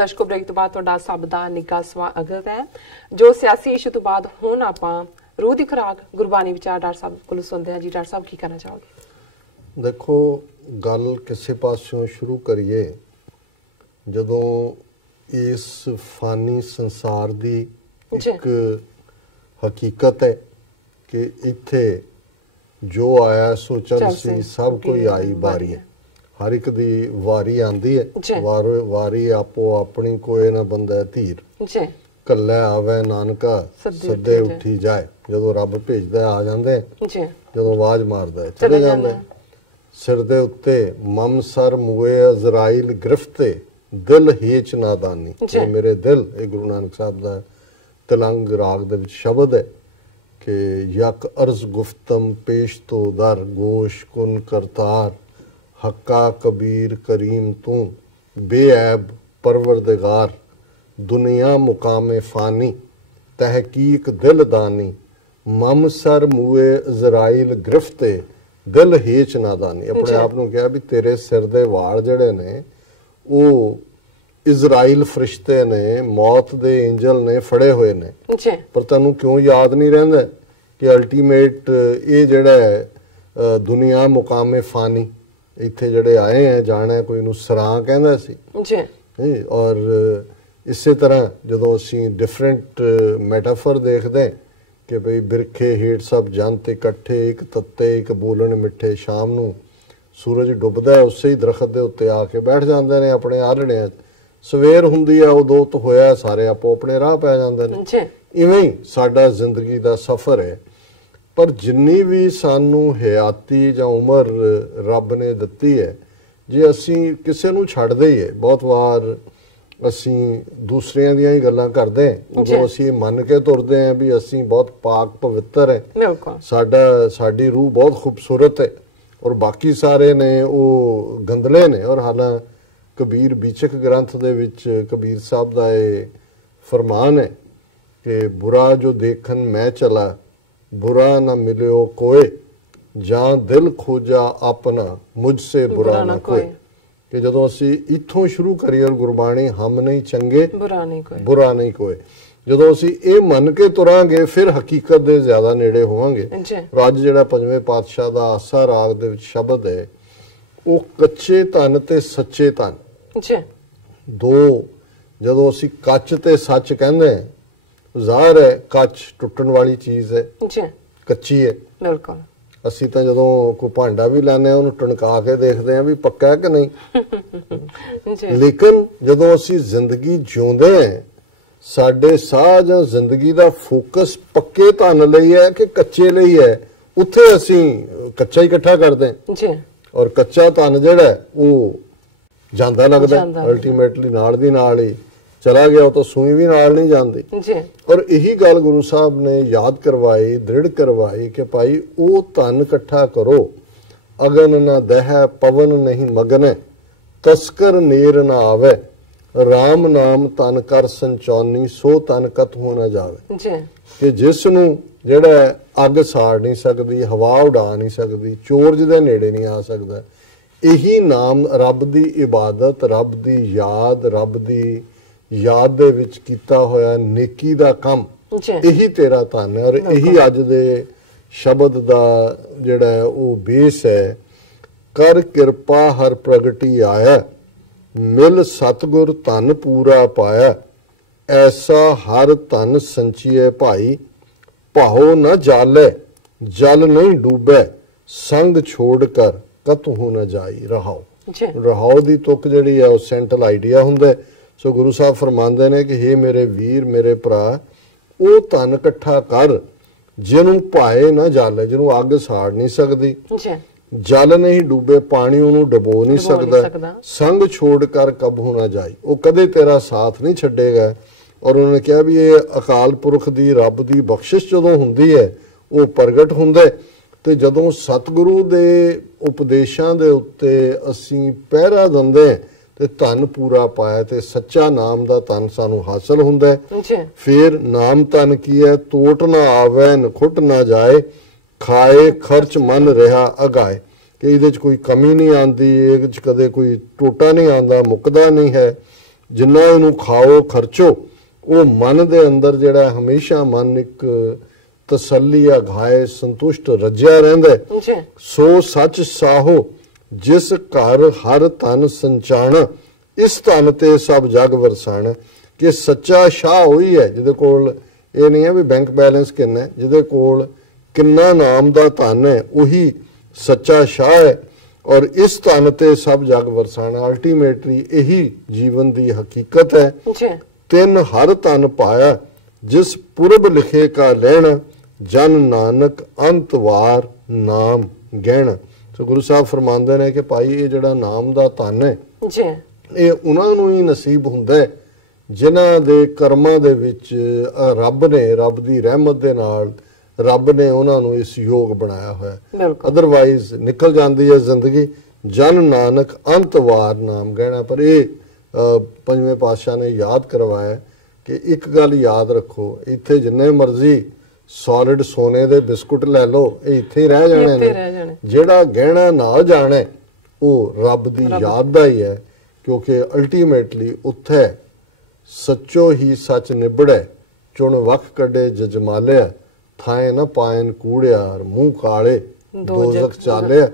ਦਰਸ਼ਕੋ break ਤੋਂ ਬਾਅਦ ਤੁਹਾਡਾ ਸਭ ਦਾ ਨਿੱਘਾ ਸਵਾਗਤ ਹੈ। ਜੋ ਸਿਆਸੀ ਇਸ਼ੂ ਤੋਂ ਬਾਅਦ ਹੁਣ ਆਪਾਂ रूह की खुराक गुरबानी विचार डॉक्टर साहब को सुनते हैं जी। डॉक्टर साहब की कहना चाहोगे? देखो गल किसी पासों शुरू करिए, जदों इस फानी संसार दी एक हकीकत है कि इत्थे जो आया सो चल सी सब कोई आई बारी है, हर एक दी वारी आंदी है, वारी आपो अपनी कोई ना बंदा धीर कल्ला आवे नानका सदे उठी जाए। जो रब भेजदा आ जांदे, जो आवाज मारदा है चले जांदे। सिर दे उत्ते मम सर मुए अजराइल गिरफ्ते दिल हेच नादानी। ये मेरे दिल, ये गुरु नानक साहब दा तिलंग राग दे विच शब्द है कि यक अर्ज गुफ्तम पेश तो दर गोश कुन करतार हक्का कबीर करीम तू बेऐब परवरदिगार दुनिया मुकामे फानी तहकीक दिल दानी मम सर मुए इजराइल गिरफ्ते दिल हेच नादानी। अपने आप को कहा भी तेरे सिर दे वाल जड़े ने वो इजराइल फरिश्ते ने, मौत दे एंजल ने फड़े हुए ने, पर तैनू क्यों याद नहीं रहिंदा कि अल्टीमेट ये जड़ा है दुनिया मुकामे फानी इत्थे जड़े आए हैं जाना कोई नू सरां कहंदा सी। और इसे तरह जो असी डिफरेंट मैटाफर देखते कि बई बिरखे हेठ सब जंत इकट्ठे एक तत्ते एक बोलन मिठे, शाम नू सूरज डुबदा है उसे ही दरखत के उत्ते आके बैठ जाते हैं अपने आलड़ियां, सवेर हुंदी है उदों तो होया सारे आपो अपने राह पै जाते हैं। इवें ही साडा जिंदगी का सफ़र है, पर जिन्नी भी सानू हयाती जां उम्र रब ने दिती है, जे असी किसी नू छड्डदे ही है, बहुत वार असी दूसरियां दियां ही गल्लां करदे हैं, जो असी मन के तुरदे हैं भी असी बहुत पाक पवित्र है, साडी रूह बहुत खूबसूरत है और बाकी सारे ने वो गंदले ने। और हालां कबीर बीचक ग्रंथ दे विच कबीर साहब दा ये फरमान है कि बुरा जो देखन मैं चला बुरा ना मिलियो कोई, जां दिल खोजा अपना मुझसे बुरा ना कोई। कि जो असी इत्थों शुरू करिए और गुरबाणी हम नहीं चंगे बुरा नहीं कोई, जो असी ये मन के तुरांगे फिर हकीकत दे ज्यादा नेड़े होवांगे। और अज जिहड़ा पंजवें पातशाह दा आसा राग दे विच शब्द है वो कच्चे धन ते सच्चे धन दो, जो असी कच ते सच कहंदे हैं, ज़ाहिर है कच टुटण वाली चीज है, कच्ची है। बिल्कुल असी तो जो कोई भांडा भी लाने उन्हें टणका के देखते हैं भी पक्का है कि नहीं। लेकिन जो असी जिंदगी जिउंदे हैं, साडे साह जां जिंदगी दा फोकस पक्के धन लई है कि कच्चे लई है, उत्थे असी कच्चा ही इकट्ठा करते हैं और कच्चा धन जिहड़ा वो जांदा लगदा अल्टीमेटली नाल दी नाल ही चला गया, तो सूई भी नाल नहीं जाती। और यही गल गुरु साहब ने याद करवाई, दृढ़ करवाई कि भाई वो धन इकट्ठा करो, अगन न दह पवन नहीं मगन तस्कर नेर न आवे, राम नाम तन कर संचौनी सो तन कत हो न जावे। कि जिसनू जिहड़ा अग साड़ नहीं सकती, हवा उड़ा नहीं सकती, चोर जिहदे नेड़े नहीं आ सकता, यही नाम रब दी इबादत, रब दी याद दे विच कीता होया नेकी दा काम, यही तेरा धन है। और यही अज दे शब्द दा जिहड़ा है वो बेस है, कर किरपा हर प्रगटी आया, मिल सतगुर धन पूरा पाया, ऐसा हर धन संचिए भाई, भाहो न जाले जल नहीं डूबे, संग छोड़ कर कतहु न जाई। रहाओ दी तुक जिहड़ी है वो सेंट्रल आइडिया हुंदा। सो गुरु साहब फरमांदे ने कि हे मेरे वीर मेरे भरा, वो धन इकट्ठा कर जिन्हों भाए ना जाले, जिन्हों अग साड़ नहीं सकती, जल नहीं डूबे पानी उन्होंने डबो नहीं सकता, संग छोड़ कर कबहू ना जाई, वो कदे तेरा साथ नहीं छड्डेगा। और उन्होंने कहा भी ये अकाल पुरख दी रब दी बख्शिश जदों हुंदी है वो प्रगट हुंदा है, ते जदों सतगुरु दे उपदेशां दे उत्ते असीं पहरा दिंदे ते धन पूरा पाया, ते सच्चा नाम दा धन सानू हासिल हुंदा है। फिर नाम धन की है, तोट ना आवे नखुट ना जाए, खाए खर्च मन रहा अगाए, कि इहदे च कोई कमी नहीं आती, इहदे च कदे कोई टोटा नहीं आंदा, मुकदा नहीं है। ਜਿੰਨਾ ਇਹਨੂੰ ਖਾਓ ਖਰਚੋ, ਉਹ ਮਨ ਦੇ ਅੰਦਰ ਜਿਹੜਾ ਹਮੇਸ਼ਾ ਮਨ ਇੱਕ ਤਸੱਲੀ ਆ ਘਾਏ ਸੰਤੁਸ਼ਟ ਰੱਜਿਆ ਰਹਿੰਦਾ। ਸੋ ਸੱਚ ਸਾਹੋ ਜਿਸ ਘਰ ਹਰ ਤਨ ਸੰਚਾਣ, ਇਸ ਧਨ ਤੇ ਸਭ ਜਗ ਵਰਸਾਣ। ਕਿ ਸੱਚਾ ਸ਼ਾਹ ਉਹੀ ਹੈ ਜਿਹਦੇ ਕੋਲ ਇਹ ਨਹੀਂ ਹੈ ਵੀ ਬੈਂਕ ਬੈਲੈਂਸ ਕਿੰਨਾ, ਜਿਹਦੇ ਕੋਲ ਕਿੰਨਾ ਨਾਮ ਦਾ ਧਨ ਹੈ ਉਹੀ ਸੱਚਾ ਸ਼ਾਹ ਹੈ। ਔਰ ਇਸ ਧਨ ਤੇ ਸਭ ਜਗ ਵਰਸਾਣਾ, ਅਲਟੀਮੇਟਲੀ ਇਹੀ ਜੀਵਨ ਦੀ ਹਕੀਕਤ ਹੈ। ਤਿੰਨ ਹਰ ਧਨ ਪਾਇਆ ਜਿਸ ਪੁਰਬ ਲਿਖੇ ਕਾ ਲੈਣਾ, ਜਨ ਨਾਨਕ ਅੰਤ ਵਾਰ ਨਾਮ ਗਹਿਣਾ। ਸੋ ਗੁਰੂ ਸਾਹਿਬ ਫਰਮਾਉਂਦੇ ਨੇ ਕਿ ਭਾਈ ਇਹ ਜਿਹੜਾ ਨਾਮ ਦਾ ਧਨ ਹੈ ਇਹ ਉਹਨਾਂ ਨੂੰ ਹੀ ਨਸੀਬ ਹੁੰਦਾ ਹੈ ਜਿਨ੍ਹਾਂ ਦੇ ਕਰਮਾਂ ਦੇ ਵਿੱਚ ਰੱਬ ਦੀ ਰਹਿਮਤ ਦੇ ਨਾਲ ਰੱਬ ਨੇ ਉਹਨਾਂ ਨੂੰ ਇਸ ਯੋਗ ਬਣਾਇਆ ਹੋਇਆ। ਅਦਰਵਾਈਜ਼ ਨਿਕਲ ਜਾਂਦੀ ਹੈ ਜ਼ਿੰਦਗੀ। ਜਨ ਨਾਨਕ ਅੰਤ ਵਾਰ ਨਾਮ ਗਹਿਣਾ। ਪਰ ਇਹ ਪੰਜਵੇਂ ਪਾਤਸ਼ਾਹ ਨੇ ਯਾਦ ਕਰਵਾਇਆ ਕਿ ਇੱਕ ਗੱਲ ਯਾਦ ਰੱਖੋ, ਇੱਥੇ ਜਿੰਨੇ ਮਰਜ਼ੀ ਸੋਲਿਡ ਸੋਨੇ ਦੇ ਬਿਸਕੁਟ ਲੈ ਲਓ, ਇਹ ਇੱਥੇ ਹੀ ਰਹਿ ਜਾਣੇ ਨੇ। ਜਿਹੜਾ ਗਹਿਣਾ ਨਾਲ ਜਾਣਾ ਉਹ ਰੱਬ ਦੀ ਯਾਦ ਦਾ ਹੀ ਹੈ, ਕਿਉਂਕਿ ਅਲਟੀਮੇਟਲੀ ਉੱਥੇ ਸੱਚੋ ਹੀ ਸੱਚ ਨਿਬੜੈ, ਚੁਣ ਵਖ ਕੱਢੇ ਜਜਮਾਲਿਆ, ਥਾਏ ਨਾ ਪਾਇਨ ਕੂੜਿਆਰ ਮੂੰਹ ਕਾਲੇ ਦੋਜ਼ਖ ਚਾਲਿਆ।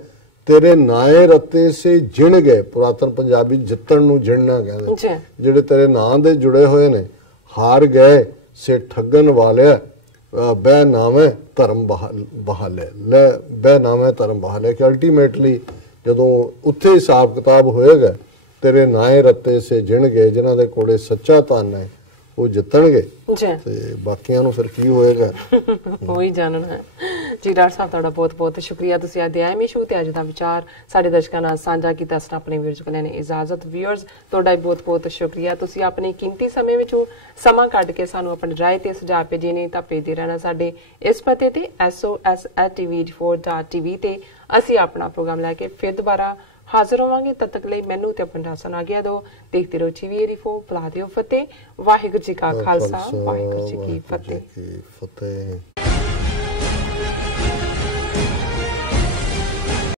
ਤੇਰੇ ਨਾਏ ਰੱਤੇ ਸੇ ਜਿਣ ਗਏ। ਪੁਰਾਤਨ ਪੰਜਾਬੀ ਜਿੱਤਣ ਨੂੰ ਜਿਣਨਾ ਕਹਿੰਦੇ। ਜਿਹੜੇ ਤੇਰੇ ਨਾਂ ਦੇ ਜੁੜੇ ਹੋਏ ਨੇ, ਹਾਰ ਗਏ ਸੇ ਠੱਗਣ ਵਾਲਿਆ, ਬਹਿ ਨਾਵੇਂ ਧਰਮ ਬਹਾਲੇ ਲੈ, ਬਹਿ ਨਾਵੇਂ ਧਰਮ ਬਹਾਲੇ। ਕਿ ਅਲਟੀਮੇਟਲੀ ਜਦੋਂ ਉੱਥੇ ਹਿਸਾਬ ਕਿਤਾਬ ਹੋਏਗਾ, ਤੇਰੇ ਨਾਏ ਰੱਤੇ ਸੇ ਜਿਣ ਗਏ, ਜਿਨ੍ਹਾਂ ਦੇ ਕੋਲੇ ਸੱਚਾ ਧਨ ਹੈ ਉਹ ਜਿੱਤਣਗੇ ਤੇ ਬਾਕੀਆਂ ਨੂੰ ਫਿਰ ਕੀ ਹੋਏਗਾ ਉਹੀ ਜਾਣਨਾ ਹੈ। ਜੀ ਡਾਕਟਰ ਸਾਹਿਬ ਤੁਹਾਡਾ ਬਹੁਤ ਬਹੁਤ ਸ਼ੁਕਰੀਆ। ਤੁਸੀਂ ਅੱਜ ਦੇ ਐਮੀ ਸ਼ੂ ਤੇ ਅੱਜ ਦਾ ਵਿਚਾਰ ਸਾਡੇ ਦਰਸ਼ਕਾਂ ਨਾਲ ਸਾਂਝਾ ਕੀਤਾ। ਆਪਣੇ ਵੀਰਜ ਕੋਲ ਨੇ ਇਜਾਜ਼ਤ। ਵੀਅਰਸ ਤੁਹਾਡਾ ਬਹੁਤ ਬਹੁਤ ਸ਼ੁਕਰੀਆ। ਤੁਸੀਂ ਆਪਣੇ ਕੀਮਤੀ ਸਮੇਂ ਵਿੱਚੋਂ ਸਮਾਂ ਕੱਢ ਕੇ ਸਾਨੂੰ ਆਪਣੀ ਰਾਏ ਤੇ ਸੁਝਾਅ ਭੇਜੇ ਨੇ ਤਾਂ ਭੇਜਦੇ ਰਹਿਣਾ ਸਾਡੇ ਇਸ ਪਤੇ ਤੇ SOS@tv4.tv ਤੇ। ਅਸੀਂ ਆਪਣਾ ਪ੍ਰੋਗਰਾਮ ਲੈ ਕੇ ਫਿਰ ਦੁਬਾਰਾ ਹਾਜ਼ਰ ਹੋਵਾਂਗੇ। ਤਦ ਤੱਕ ਲਈ ਮੈਨੂੰ ਤੇ ਆਪਣੀ ਰਾਸਨ ਆ ਗਿਆ ਦੋ। ਦੇਖਦੇ ਰਹੋ TV84। ਬੁਲਾ ਦਿਓ ਫਤਿਹ। ਵਾਹਿਗੁਰੂ ਜੀ ਕਾ ਖਾਲਸਾ, ਵਾਹਿਗੁਰੂ ਜੀ ਕੀ ਫਤਿਹ।